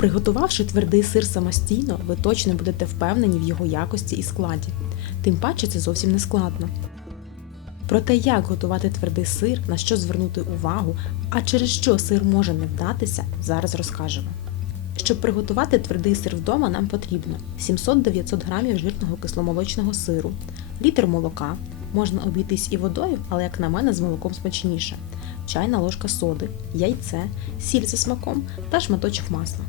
Приготувавши твердий сир самостійно, ви точно будете впевнені в його якості і складі. Тим паче це зовсім не складно. Про те, як готувати твердий сир, на що звернути увагу, а через що сир може не вдатися, зараз розкажемо. Щоб приготувати твердий сир вдома, нам потрібно 700-900 г жирного кисломолочного сиру, літр молока, можна обійтись і водою, але, як на мене, з молоком смачніше, чайна ложка соди, яйце, сіль за смаком та шматочок масла.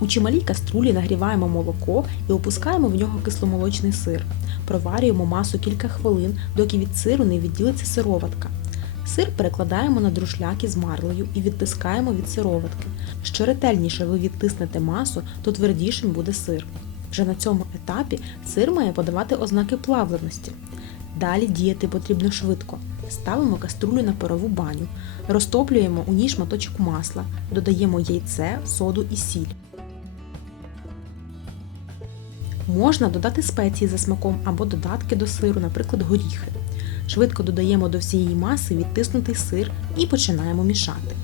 У чималій каструлі нагріваємо молоко і опускаємо в нього кисломолочний сир. Проварюємо масу кілька хвилин, доки від сиру не відділиться сироватка. Сир перекладаємо на друшляк із марлею і відтискаємо від сироватки. Що ретельніше ви відтиснете масу, то твердішим буде сир. Вже на цьому етапі сир має подавати ознаки плавленості. Далі діяти потрібно швидко. Ставимо каструлю на парову баню, розтоплюємо у ній шматочок масла, додаємо яйце, соду і сіль. Можна додати спеції за смаком або додатки до сиру, наприклад, горіхи. Швидко додаємо до всієї маси відтиснутий сир і починаємо мішати.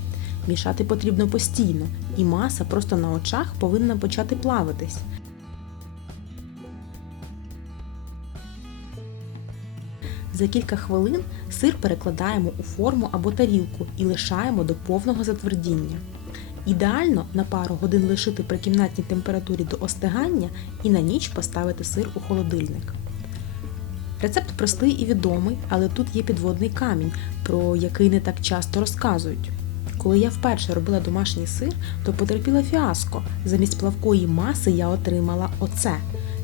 Мішати потрібно постійно, і маса просто на очах повинна почати плавитись. За кілька хвилин сир перекладаємо у форму або тарілку і лишаємо до повного затвердіння. Ідеально на пару годин лишити при кімнатній температурі до остигання і на ніч поставити сир у холодильник. Рецепт простий і відомий, але тут є підводний камінь, про який не так часто розказують. Коли я вперше робила домашній сир, то потерпіла фіаско. Замість плавкої маси я отримала оце.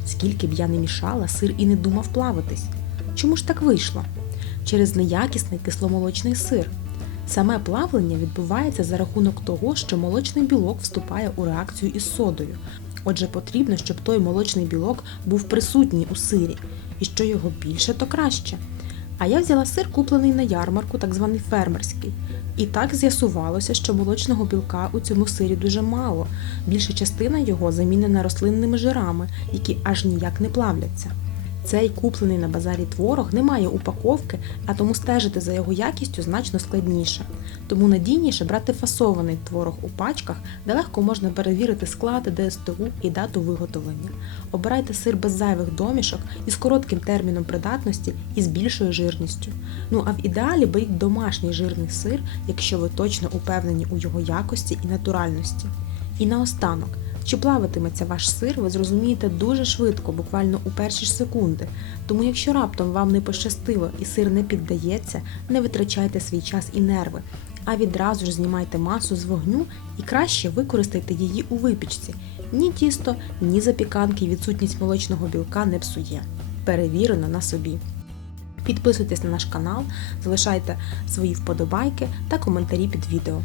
Скільки б я не мішала, сир і не думав плавитись. Чому ж так вийшло? Через неякісний кисломолочний сир. Саме плавлення відбувається за рахунок того, що молочний білок вступає у реакцію із содою. Отже, потрібно, щоб той молочний білок був присутній у сирі, і що його більше, то краще. А я взяла сир, куплений на ярмарку, так званий фермерський. І так з'ясувалося, що молочного білка у цьому сирі дуже мало. Більша частина його замінена рослинними жирами, які аж ніяк не плавляться. Цей куплений на базарі творог не має упаковки, а тому стежити за його якістю значно складніше. Тому надійніше брати фасований творог у пачках, де легко можна перевірити склад ДСТУ і дату виготовлення. Обирайте сир без зайвих домішок із коротким терміном придатності і з більшою жирністю. Ну а в ідеалі беріть домашній жирний сир, якщо ви точно упевнені у його якості і натуральності. І наостанок. Чи плаватиметься ваш сир, ви зрозумієте дуже швидко, буквально у перші ж секунди. Тому, якщо раптом вам не пощастило і сир не піддається, не витрачайте свій час і нерви, а відразу ж знімайте масу з вогню і краще використайте її у випічці. Ні тісто, ні запіканки, відсутність молочного білка не псує. Перевірено на собі. Підписуйтесь на наш канал, залишайте свої вподобайки та коментарі під відео.